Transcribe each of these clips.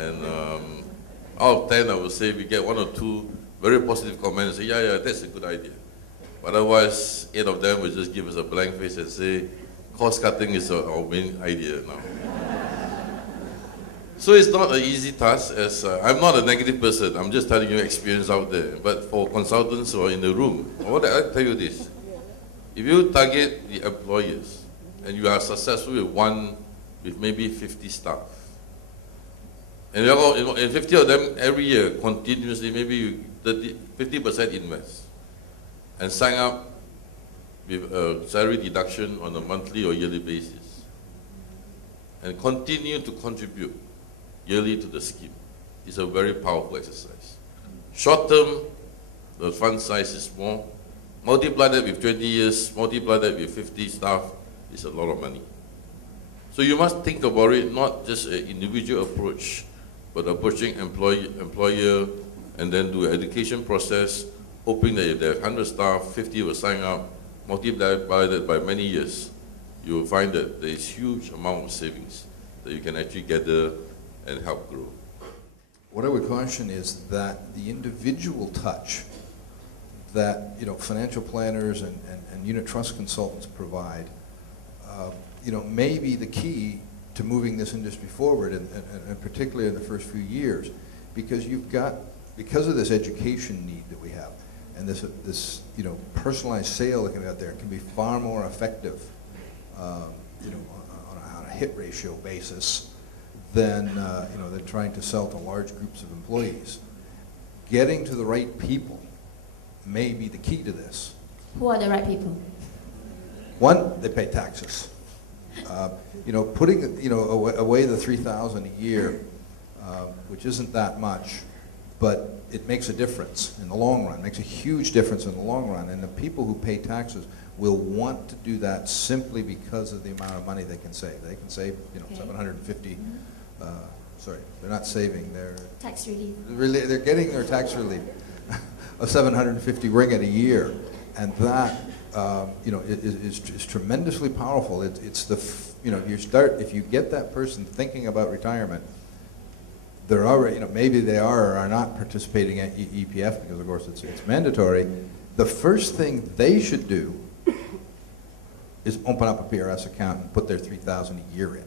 And out of 10, I would say we get 1 or 2 very positive comments and say, yeah, that's a good idea. But otherwise, 8 of them will just give us a blank face and say, cost cutting is our main idea now. So it's not an easy task, as I'm not a negative person, I'm just telling you experience out there. But for consultants who are in the room, what I tell you this, if you target the employers and you are successful with maybe 50 staff, and you know, 50 of them every year continuously, maybe 50% invest, and sign up with a salary deduction on a monthly or yearly basis, and continue to contribute yearly to the scheme. It's a very powerful exercise. Short term, the fund size is small. Multiply that with 20 years, multiply that with 50 staff, it's a lot of money. So you must think about it, not just an individual approach, but approaching employer, and then do an education process, hoping that if there are 100 staff, 50 will sign up, multiply that by many years, you will find that there is huge amount of savings that you can actually gather and help grow. What I would caution is that the individual touch that financial planners and unit trust consultants provide, may be the key to moving this industry forward, and particularly in the first few years, because because of this education need that we have, and this personalized sale that can be out there, can be far more effective, on a hit ratio basis than than trying to sell to large groups of employees. Getting to the right people may be the key to this. Who are the right people? One, they pay taxes. Putting away the $3,000 a year, which isn't that much, but it makes a difference in the long run. It makes a huge difference in the long run, and the people who pay taxes will want to do that simply because of the amount of money they can save. They can save, Okay. 750. Sorry, they're not saving. They're Tax relief. they're getting their tax relief of 750 ringgit a year, and that is tremendously powerful. It's the if you get that person thinking about retirement, they're already maybe they are or are not participating at EPF because of course it's mandatory. The first thing they should do is open up a PRS account and put their $3,000 a year in.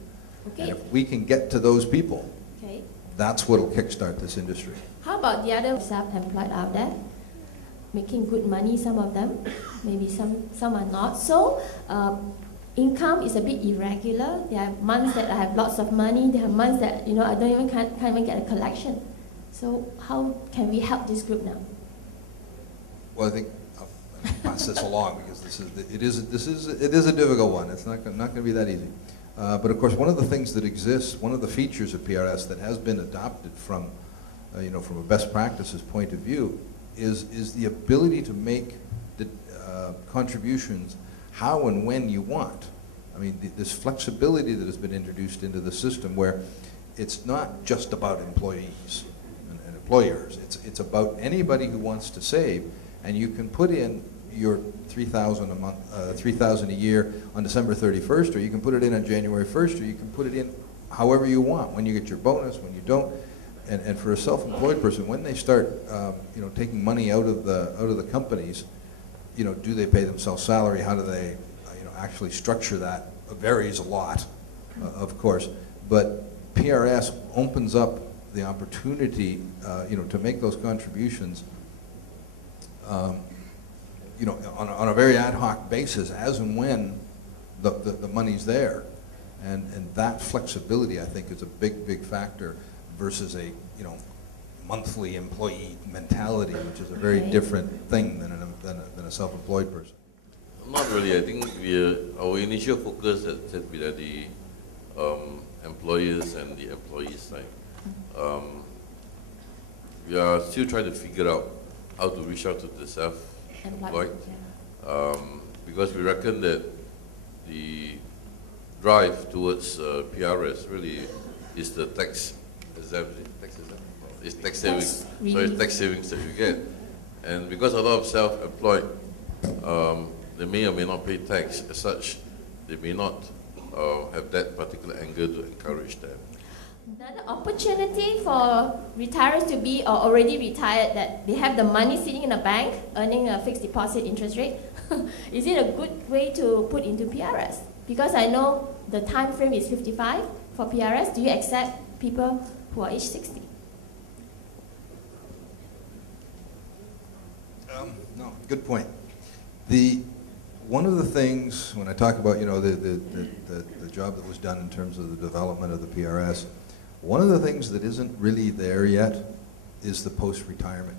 Okay. And if we can get to those people, Okay. that's what'll kickstart this industry. How about the other self-employed out there? Making good money, some of them, maybe some are not. So income is a bit irregular. There are months that I have lots of money. There are months that I don't even can't even get a collection. So how can we help this group now? Well, I think I'll pass this along because it is a difficult one. It's not going to be that easy. But of course, one of the things that exists, one of the features of PRS that has been adopted from from a best practices point of view, is the ability to make the contributions how and when you want. I mean, this flexibility that has been introduced into the system, where it's not just about employees and employers. It's about anybody who wants to save, and you can put in your $3,000 a month, $3,000 a year on December 31st, or you can put it in on January 1st, or you can put it in however you want. When you get your bonus, when you don't. And for a self-employed person, when they start, taking money out of the companies, do they pay themselves salary? How do they, actually structure that? It varies a lot, of course. But PRS opens up the opportunity, to make those contributions, on a very ad hoc basis, as and when the money's there, and that flexibility, I think, is a big factor versus a monthly employee mentality, which is a very different thing than a self-employed person. Not really. I think our initial focus has been at the employers and the employee side. We are still trying to figure out how to reach out to the self-employed, because we reckon that the drive towards PRS really is the tax exemption. It's tax savings. So it's tax savings that you get, and because a lot of self-employed, they may or may not pay tax. As such, they may not have that particular angle to encourage them. Another opportunity for retirees to be or already retired, that they have the money sitting in a bank earning a fixed deposit interest rate. Is it a good way to put into PRS? Because I know the time frame is 55 for PRS. Do you accept people who are age 60? No, good point. One of the things when I talk about the job that was done in terms of the development of the PRS, one of the things that isn't really there yet is the post-retirement.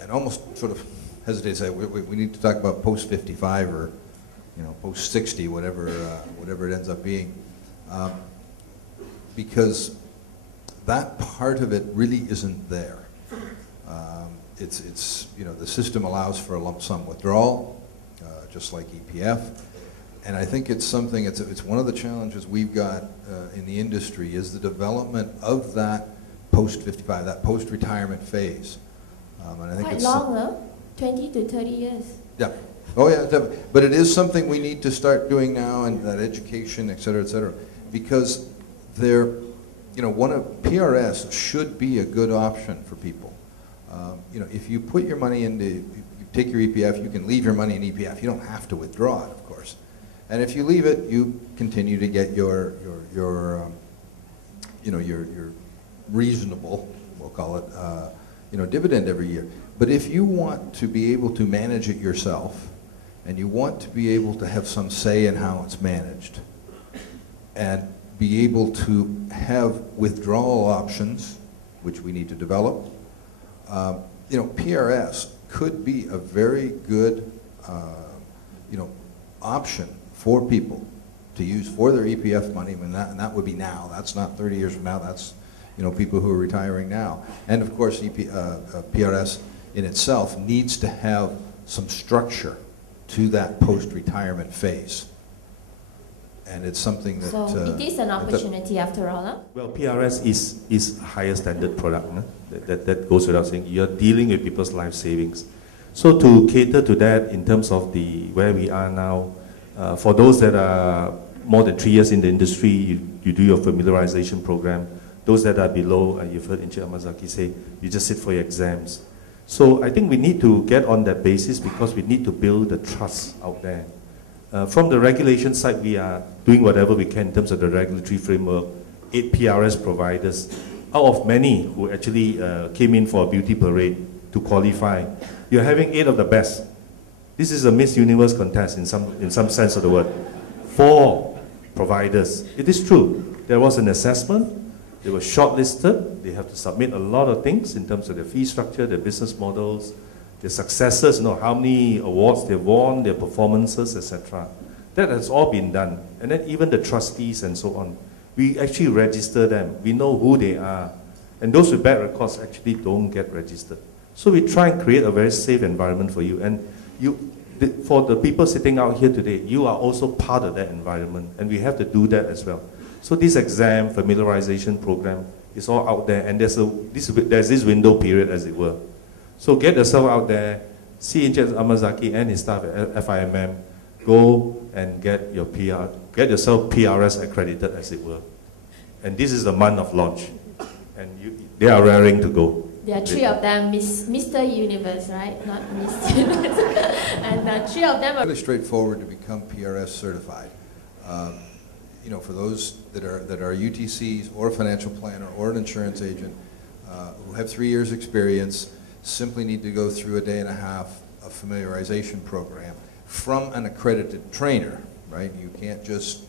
And almost sort of hesitate to say we need to talk about post-55 or post-60, whatever it ends up being, because that part of it really isn't there. It's the system allows for a lump sum withdrawal, just like EPF, and I think it's something. It's one of the challenges we've got in the industry is the development of that post-55, that post-retirement phase. And I think quite it's long, huh? 20 to 30 years. Yeah. Oh yeah, definitely. But it is something we need to start doing now, and that education, et cetera, because one of PRS should be a good option for people. If you put your money into, you take your EPF, you can leave your money in EPF. You don't have to withdraw it, of course. And if you leave it, you continue to get your reasonable, we'll call it, dividend every year. But if you want to be able to manage it yourself, and you want to be able to have some say in how it's managed, and be able to have withdrawal options, which we need to develop, PRS could be a very good, option for people to use for their EPF money, and that would be now. That's not 30 years from now. That's people who are retiring now. And of course, PRS in itself needs to have some structure to that post-retirement phase. And it's something that... So it is an opportunity after all, huh? Well, PRS is a higher standard product. No? That goes without saying. You're dealing with people's life savings. So to cater to that in terms of where we are now, for those that are more than 3 years in the industry, you do your familiarization program. Those that are below, you've heard Engineer Amazaki say, you just sit for your exams. So I think we need to get on that basis because we need to build the trust out there. From the regulation side, we are doing whatever we can in terms of the regulatory framework. 8 PRS providers, out of many who actually came in for a beauty parade to qualify. You're having 8 of the best. This is a Miss Universe contest in some sense of the word. 4 providers. It is true. There was an assessment. They were shortlisted. They have to submit a lot of things in terms of their fee structure, their business models, their successes, how many awards they've won, their performances, etc. That has all been done. And then even the trustees and so on. We actually register them. We know who they are. And those with bad records actually don't get registered. So we try and create a very safe environment for you. And for the people sitting out here today, you are also part of that environment. And we have to do that as well. So this exam familiarization program is all out there. And there's this window period, as it were. So get yourself out there, see Engineer Amazaki and his staff at FIMM, go and get yourself PRS accredited, as it were. And this is the month of launch. And they are raring to go. There are 3 of them, Mr. Universe, right? Not Miss Universe. And 3 of them are... Really straightforward to become PRS certified. For those that are UTCs or a financial planner or an insurance agent who have 3 years experience, simply need to go through a day and a half of familiarization program from an accredited trainer, right? You can't just,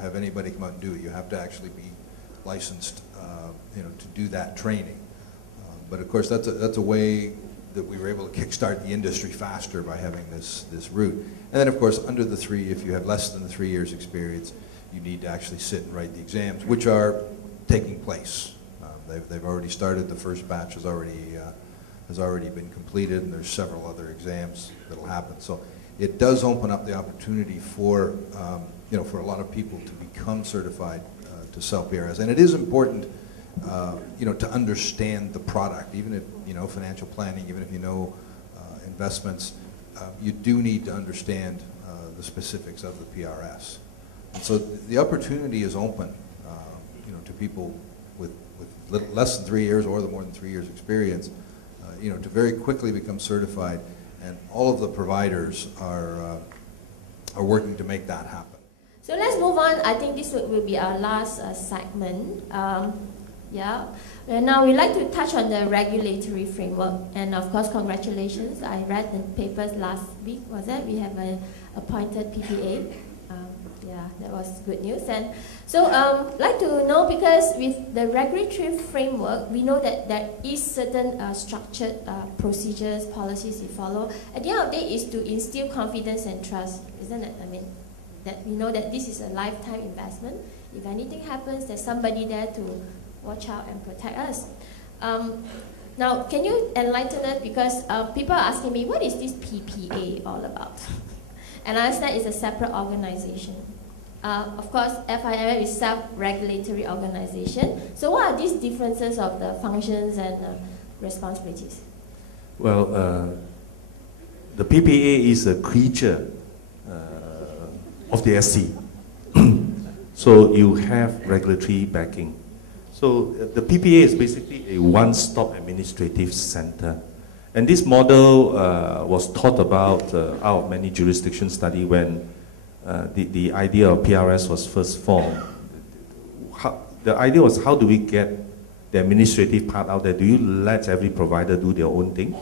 have anybody come out and do it. You have to actually be licensed, to do that training. But of course, that's a way that we were able to kickstart the industry faster by having this route. And then, of course, under the 3, if you have less than the 3 years experience, you need to actually sit and write the exams, which are taking place. They've already started. The first batch has already been completed, and there's several other exams that'll happen. So it does open up the opportunity for for a lot of people to become certified to sell PRS. And it is important, to understand the product, even if financial planning, even if investments. You do need to understand the specifics of the PRS. And so the opportunity is open to people with less than 3 years or the more than 3 years experience, to very quickly become certified, and all of the providers are working to make that happen. So let's move on. I think this will be our last segment. Yeah. And now we'd like to touch on the regulatory framework. And of course, congratulations. I read the papers last week, was it? We have an appointed PPA. Yeah, that was good news. And so I'd like to know, because with the regulatory framework, we know that there is certain structured procedures, policies you follow. At the end of the day, is to instill confidence and trust, isn't it? I mean, that we know that this is a lifetime investment. If anything happens, there's somebody there to watch out and protect us. Now, can you enlighten us, because people are asking me, what is this PPA all about? And I understand it's a separate organization. Of course, FIMM is self-regulatory organization. So what are these differences of the functions and responsibilities? Well, the PPA is a creature of the SC. So you have regulatory backing. So the PPA is basically a one-stop administrative center. And this model was taught about out of many jurisdiction study when the idea of PRS was first formed. The idea was, how do we get the administrative part out there? Do you let every provider do their own thing?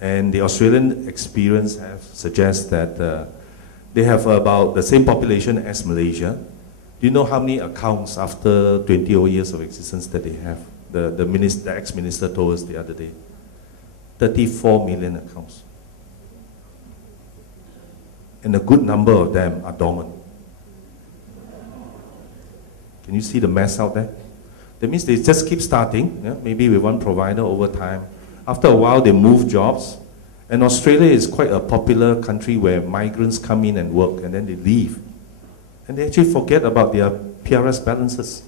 And the Australian experience suggests that they have about the same population as Malaysia. Do you know how many accounts after 20 years of existence that they have? The ex-minister told us the other day. 34 million accounts. And a good number of them are dormant. Can you see the mess out there? That means they just keep starting, maybe with one provider over time. After a while, they move jobs. And Australia is quite a popular country where migrants come in and work, and then they leave. And they actually forget about their PRS balances.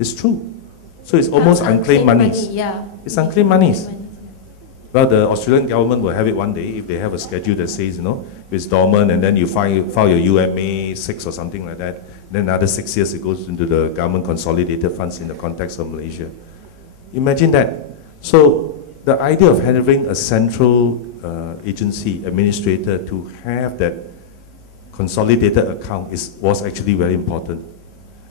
It's true. So it's almost unclaimed monies. Yeah. It's unclaimed monies. Well, the Australian government will have it one day if they have a schedule that says, if it's dormant, and then you file your UMA 6 or something like that. Then another 6 years it goes into the government consolidated funds in the context of Malaysia. Imagine that. So the idea of having a central agency administrator to have that consolidated account was actually very important.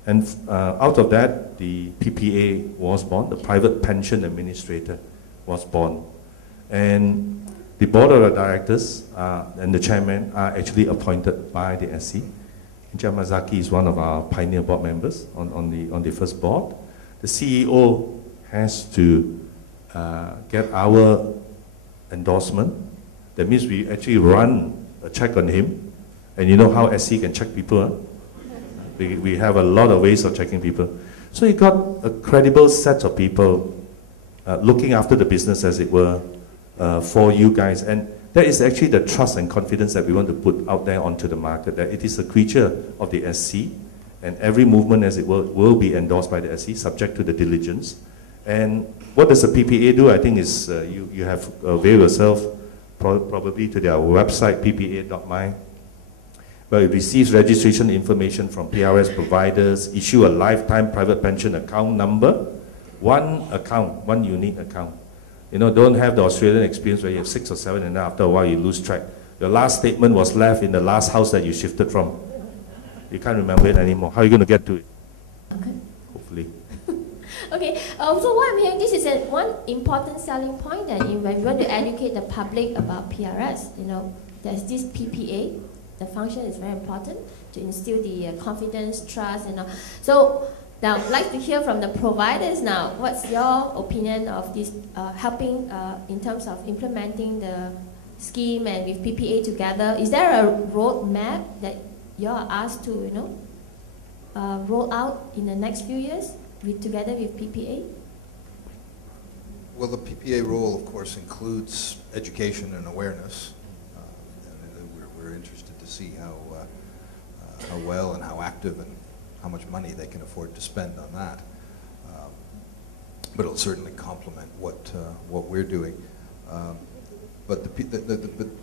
And out of that, the PPA was born, the Private Pension Administrator was born. And the board of directors and the chairman are actually appointed by the SC. Yamazaki is one of our pioneer board members on the first board. The CEO has to get our endorsement. That means we actually run a check on him. And you know how SC can check people, huh? We have a lot of ways of checking people. So you got a credible set of people looking after the business, as it were, for you guys. And that is actually the trust and confidence that we want to put out there onto the market, that it is a creature of the SC, and every movement, as it will be endorsed by the SC, subject to the diligence. And what does the PPA do? I think is you have availed yourself probably to their website, ppa.my, where it receives registration information from PRS providers, issue a lifetime private pension account number, one account, one unique account. Don't have the Australian experience where you have 6 or 7 and then after a while you lose track. Your last statement was left in the last house that you shifted from. You can't remember it anymore. How are you going to get to it? Okay. Hopefully. Okay, so what I'm hearing, this is one important selling point that when we want to educate the public about PRS, there's this PPA. The function is very important to instill the confidence, trust, So now, I'd like to hear from the providers now. What's your opinion of this helping in terms of implementing the scheme and with PPA together? Is there a roadmap that you are asked to, roll out in the next few years together with PPA? Well, the PPA role, of course, includes education and awareness. We're interested to see how well and how active and how much money they can afford to spend on that. But it'll certainly complement what we're doing. But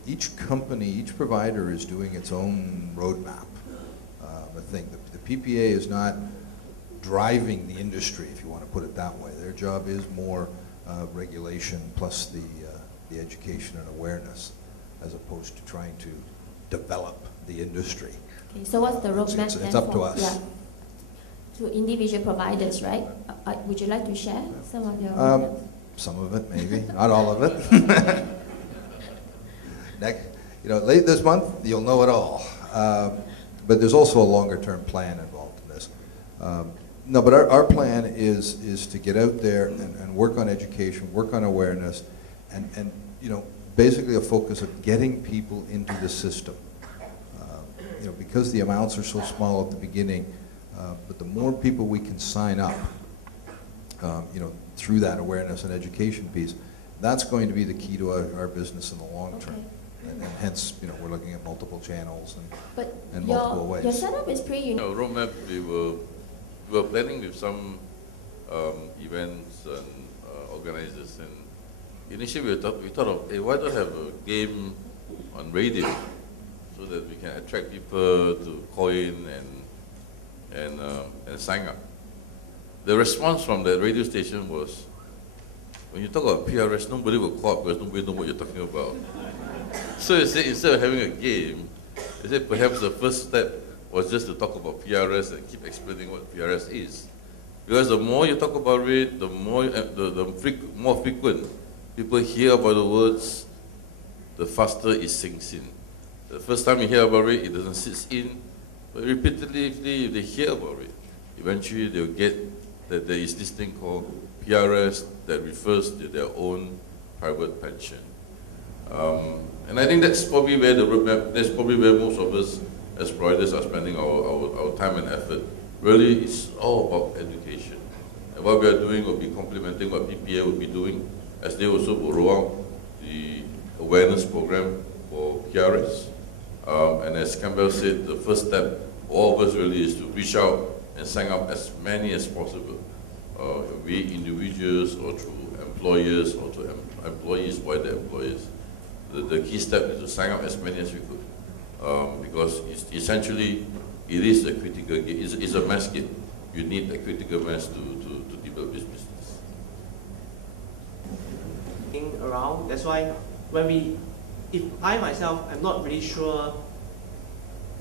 each company, each provider is doing its own roadmap. I think the PPA is not driving the industry, if you want to put it that way. Their job is more regulation plus the education and awareness, as opposed to trying to develop the industry. Okay, so what's the roadmap It's then up to for, us. yeah, to individual providers, right? Would you like to share some of your roadmaps? Some of it, maybe, not all of it. Late this month, you'll know it all. But there's also a longer-term plan involved in this. No, but our plan is to get out there and work on education, work on awareness, and basically a focus of getting people into the system. Because the amounts are so small at the beginning, but the more people we can sign up, through that awareness and education piece, that's going to be the key to our business in the long term. And hence, we're looking at multiple channels and multiple ways. Your setup is pretty unique. Roadmap, we were planning with some events and organizers, and initially we thought of, hey, why not have a game on radio so that we can attract people to call in and sign up. The response from the radio station was, when you talk about PRS, nobody will call because nobody knows what you're talking about. So they said, instead of having a game, they said perhaps the first step was just to talk about PRS and keep explaining what PRS is. Because the more you talk about it, the more more frequent people hear about the words, the faster it sinks in. The first time you hear about it, it doesn't sink in, but repeatedly, if they hear about it, eventually they'll get that there is this thing called PRS that refers to their own private pension. And I think that's probably where the roadmap, that's probably where most of us as providers are spending our time and effort. Really, it's all about education. And what we are doing will be complementing what PPA will be doing, as they also will roll out the awareness program for PRS. And as Campbell said, the first step for all of us really is to reach out and sign up as many as possible, be it individuals or through employers or to employees by the employers. The key step is to sign up as many as we could, because it's essentially, it is a critical, it's a mass game. You need a critical mass to develop this business. Around, that's why if I myself, I'm not really sure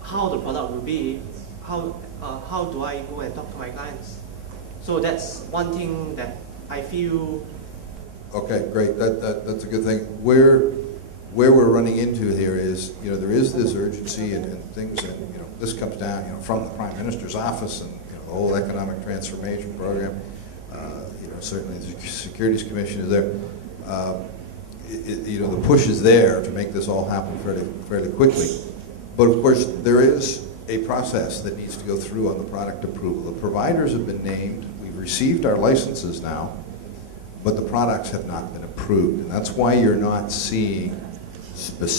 how the product will be, how do I go and talk to my clients? So that's one thing that I feel. Okay, great. That's a good thing. Where we're running into here is, there is this urgency and things, and this comes down, from the Prime Minister's office and the whole economic transformation program. Certainly the Securities Commission is there. The push is there to make this all happen fairly quickly. But of course, there is a process that needs to go through on the product approval. The providers have been named. We've received our licenses now, but the products have not been approved. And that's why you're not seeing specific